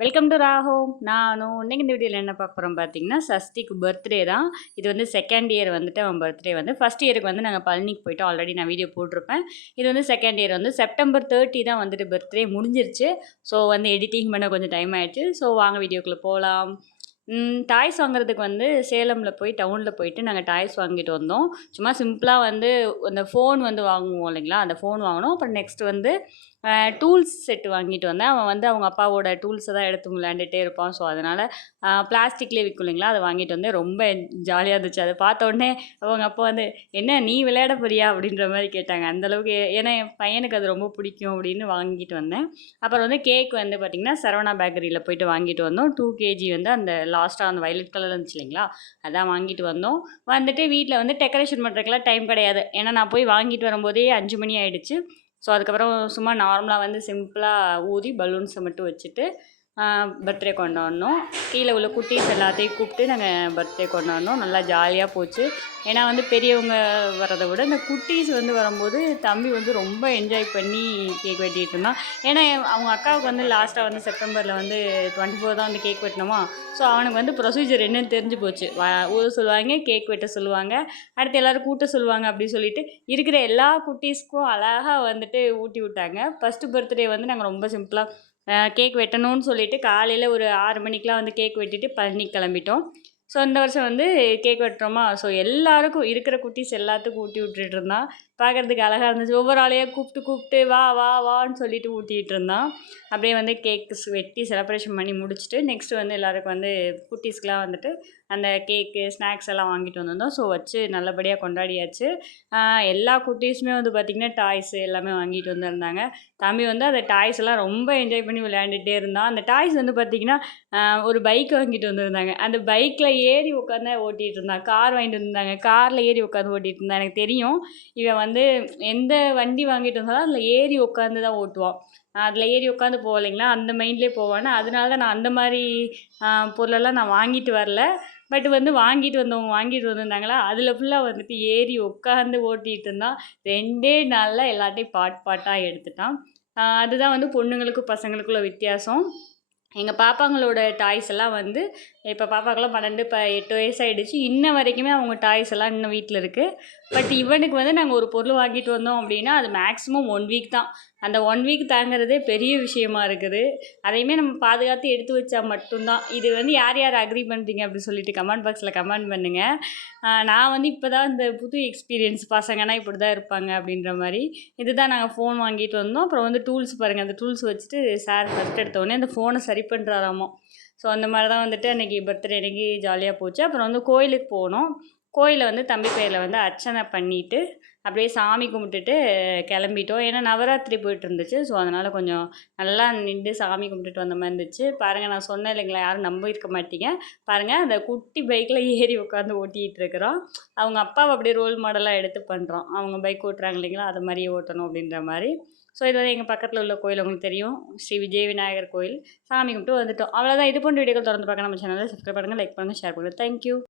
Welcome to ராஹோம் நானும் இன்னைக்கு இந்த வீடியோவில் என்ன பார்க்க போகிறோம் பார்த்தீங்கன்னா சஷ்டிக்கு பர்த்டே தான். இது வந்து செகண்ட் இயர் வந்துட்டு அவன் பர்த்டே வந்து ஃபஸ்ட் இயருக்கு வந்து நாங்கள் பழனிக்கு போயிட்டு ஆல்ரெடி நான் வீடியோ போட்டிருப்பேன். இது வந்து செகண்ட் இயர் வந்து செப்டம்பர் தேர்ட்டி தான் வந்துட்டு பர்த்டே முடிஞ்சிருச்சு. ஸோ வந்து எடிட்டிங் பண்ண கொஞ்சம் டைம் ஆயிடுச்சு. ஸோ வாங்க வீடியோக்குள்ளே போகலாம் டாய்ஸ் வாங்குறதுக்கு வந்து சேலமில் போய் டவுனில் போயிட்டு நாங்கள் டாய்ஸ் வாங்கிட்டு வந்தோம். சும்மா சிம்பிளாக வந்து அந்த ஃபோன் வந்து வாங்குவோம் இல்லைங்களா? அந்த ஃபோன் வாங்கினோம். அப்புறம் நெக்ஸ்ட் வந்து டூல்ஸ் செட் வாங்கிட்டு வந்தேன். அவன் வந்து அவங்க அப்பாவோட டூல்ஸை தான் எடுத்து விளையாண்டுட்டே இருப்பான். ஸோ அதனால் பிளாஸ்டிக்லேயே விற்கும் இல்லைங்களா? அதை வாங்கிட்டு வந்தேன். ரொம்ப ஜாலியாக இருந்துச்சு. அதை பார்த்த உடனே அவங்க அப்பா வந்து என்ன நீ விளையாட போறியா? அப்படின்ற மாதிரி கேட்டாங்க. அந்தளவுக்கு ஏன்னா என் பையனுக்கு அது ரொம்ப பிடிக்கும் அப்படின்னு வாங்கிட்டு வந்தேன். அப்புறம் வந்து கேக் வந்து பார்த்திங்கன்னா சரவணா பேக்கரியில் போயிட்டு வாங்கிட்டு வந்தோம். டூ கேஜி வந்து அந்த லாஸ்ட்டாக அந்த வயலட் கலர் இருந்துச்சு இல்லைங்களா? அதான் வாங்கிட்டு வந்தோம். வந்துட்டு வீட்டில் வந்து டெக்கரேஷன் பண்ணுறதுக்குலாம் டைம் கிடையாது. ஏன்னா நான் போய் வாங்கிட்டு வரும்போதே அஞ்சு மணி ஆகிடுச்சு ஸோ அதுக்கப்புறம் சும்மா நார்மலாக வந்து சிம்பிளாக ஊதி பலூன்ஸை மட்டும் வச்சுட்டு பர்த்டே கொண்டாடினோம் கீழே உள்ள குட்டீஸ் எல்லாத்தையும் கூப்பிட்டு நாங்கள் பர்த்டே கொண்டாடினோம் நல்லா ஜாலியாக போச்சு. ஏன்னா வந்து பெரியவங்க வரதை விட இந்த குட்டீஸ் வந்து வரும்போது தம்பி வந்து ரொம்ப என்ஜாய் பண்ணி கேக் வெட்டிகிட்டு இருந்தான். ஏன்னா அவங்க அக்காவுக்கு வந்து லாஸ்ட்டாக வந்து செப்டம்பரில் வந்து டுவெண்ட்டி ஃபோர் தான் வந்து கேக் வெட்டினோமா. ஸோ அவனுக்கு வந்து ப்ரொசீஜர் என்னன்னு தெரிஞ்சு போச்சு. ஊத சொல்லுவாங்க கேக் வெட்ட சொல்லுவாங்க. அடுத்து எல்லோரும் கூட்ட சொல்லுவாங்க அப்படின்னு சொல்லிட்டு இருக்கிற எல்லா குட்டீஸ்க்கும் அழகாக வந்துட்டு ஊட்டி விட்டாங்க. ஃபஸ்ட்டு பர்த்டே வந்து நாங்கள் ரொம்ப சிம்பிளாக கேக் வெட்டணும்னு சொல்லிட்டு காலையில் ஒரு ஆறு மணிக்கெலாம் வந்து கேக் வெட்டிட்டு பழனி கிளம்பிட்டோம். ஸோ இந்த வருஷம் வந்து கேக் வெட்டுறோமா? ஸோ எல்லாருக்கும் இருக்கிற குட்டீஸ் எல்லாத்துக்கும் ஊட்டி விட்டுட்டு இருந்தான். பார்க்குறதுக்கு அழகாக இருந்துச்சு. ஒவ்வொரு ஆளையாக கூப்பிட்டு கூப்பிட்டு வா வா வான்னு சொல்லிட்டு ஊட்டிகிட்டு இருந்தான். அப்படியே வந்து கேக்ஸ் வெட்டி செலப்ரேஷன் பண்ணி முடிச்சுட்டு நெக்ஸ்ட்டு வந்து எல்லாருக்கும் வந்து குட்டீஸ்க்கெலாம் வந்துட்டு அந்த கேக்கு ஸ்நாக்ஸ் எல்லாம் வாங்கிட்டு வந்திருந்தோம். ஸோ வச்சு நல்லபடியாக கொண்டாடியாச்சு. எல்லா குட்டீஸுமே வந்து பார்த்திங்கன்னா டாய்ஸ் எல்லாமே வாங்கிட்டு வந்திருந்தாங்க. தம்பி வந்து அந்த டாய்ஸ் எல்லாம் ரொம்ப என்ஜாய் பண்ணி விளையாண்டுகிட்டே இருந்தான். அந்த டாய்ஸ் வந்து பார்த்திங்கன்னா ஒரு பைக் வாங்கிட்டு வந்திருந்தாங்க. அந்த பைக்கில் ஏறி உட்காந்து ஓட்டிகிட்டு இருந்தான். கார் வாங்கிட்டு வந்தாங்க. காரில் ஏறி உட்காந்து ஓட்டிகிட்டு இருந்தான். எனக்கு தெரியும். இவன் வந்து எந்த வண்டி வாங்கிட்டு வந்தாலும் அதில் ஏறி உட்காந்து தான் ஓட்டுவான். அதில் ஏறி உட்காந்து போகலைங்களா? அந்த மைண்ட்லேயே போவானே? அதனால தான் நான் அந்த மாதிரி பொருளெல்லாம் நான் வாங்கிட்டு வரல. பட் வந்து வாங்கிட்டு வந்தவங்க வாங்கிட்டு வந்திருந்தாங்களா? அதில் ஃபுல்லாக வந்துட்டு ஏறி உட்காந்து ஓட்டிகிட்டு இருந்தான். ரெண்டே நாளில் எல்லாத்தையும் பாட் பாட்டாக எடுத்துட்டான். அதுதான் வந்து பொண்ணுங்களுக்கும் பசங்களுக்குள்ள வித்தியாசம். எங்கள் பாப்பாங்களோட டாய்ஸ் எல்லாம் வந்து இப்போ பாப்பாக்கெல்லாம் பன்னெண்டு இப்போ எட்டு வயசு ஆகிடுச்சு இன்ன வரைக்குமே அவங்க டாய்ஸ் எல்லாம் இன்னும் வீட்டில் இருக்குது பட் இவனுக்கு வந்து நாங்கள் ஒரு பொருள் வாங்கிட்டு வந்தோம் அப்படின்னா அது மேக்ஸிமம் ஒன் வீக் தான். அந்த ஒன் வீக் தாங்கிறதே பெரிய விஷயமா இருக்குது. அதையுமே நம்ம பாதுகாத்து எடுத்து வச்சா மட்டும்தான். இது வந்து யார் யார் அக்ரி பண்ணுறீங்க அப்படின்னு சொல்லிட்டு கமெண்ட் பாக்ஸில் கமெண்ட் பண்ணுங்கள் நான் வந்து இப்போ தான் இந்த புது எக்ஸ்பீரியன்ஸ் பசங்கன்னா இப்படி தான் இருப்பாங்க அப்படின்ற மாதிரி. இதுதான் நாங்கள் ஃபோன் வாங்கிட்டு வந்தோம். அப்புறம் வந்து டூல்ஸ் பாருங்கள் அந்த டூல்ஸ் வச்சுட்டு சார் ஃபஸ்ட் எடுத்தோடனே அந்த ஃபோனை சரி பண்ணுறாராமோ ஸோ அந்த மாதிரி தான் வந்துட்டு அன்றைக்கி பர்த்டே அன்றைக்கி ஜாலியாக போச்சு. அப்புறம் வந்து கோயிலுக்கு போனோம். கோயிலில் வந்து தம்பி பேரில் வந்து அர்ச்சனை பண்ணிவிட்டு அப்படியே சாமி கும்பிட்டுட்டு கிளம்பிட்டோம். ஏன்னா நவராத்திரி போயிட்டு இருந்துச்சு. ஸோ அதனால் கொஞ்சம் நல்லா நின்று சாமி கும்பிட்டுட்டு வந்த மாதிரி இருந்துச்சு. பாருங்கள் நான் சொன்னேன் இல்லைங்களா யாரும் நம்ப இருக்க மாட்டீங்க. பாருங்கள் அந்த குட்டி பைக்கில் ஏறி உட்காந்து ஓட்டிகிட்டு இருக்கிறோம். அவங்க அப்பாவை அப்படியே ரோல் மாடலாக எடுத்து பண்ணுறோம் அவங்க பைக் ஓட்டுறாங்க இல்லைங்களா அது மாதிரியே ஓட்டணும் அப்படின்ற மாதிரி. ஸோ இது வந்து எங்கள் பக்கத்தில் உள்ள கோயில் உங்களுக்கு தெரியும். ஸ்ரீ விஜய் விநாயகர் கோயில். சாமி கும்பிட்டு வந்துட்டோம். அவ்வளோதான் இது போன்ற வீடியோக்கள் திறந்து பார்க்க நம்ம சேனலில் சப்ஸ்கிரைப் பண்ணுங்கள் லைக் பண்ணுங்கள் ஷேர் பண்ணுங்கள் தேங்க்யூ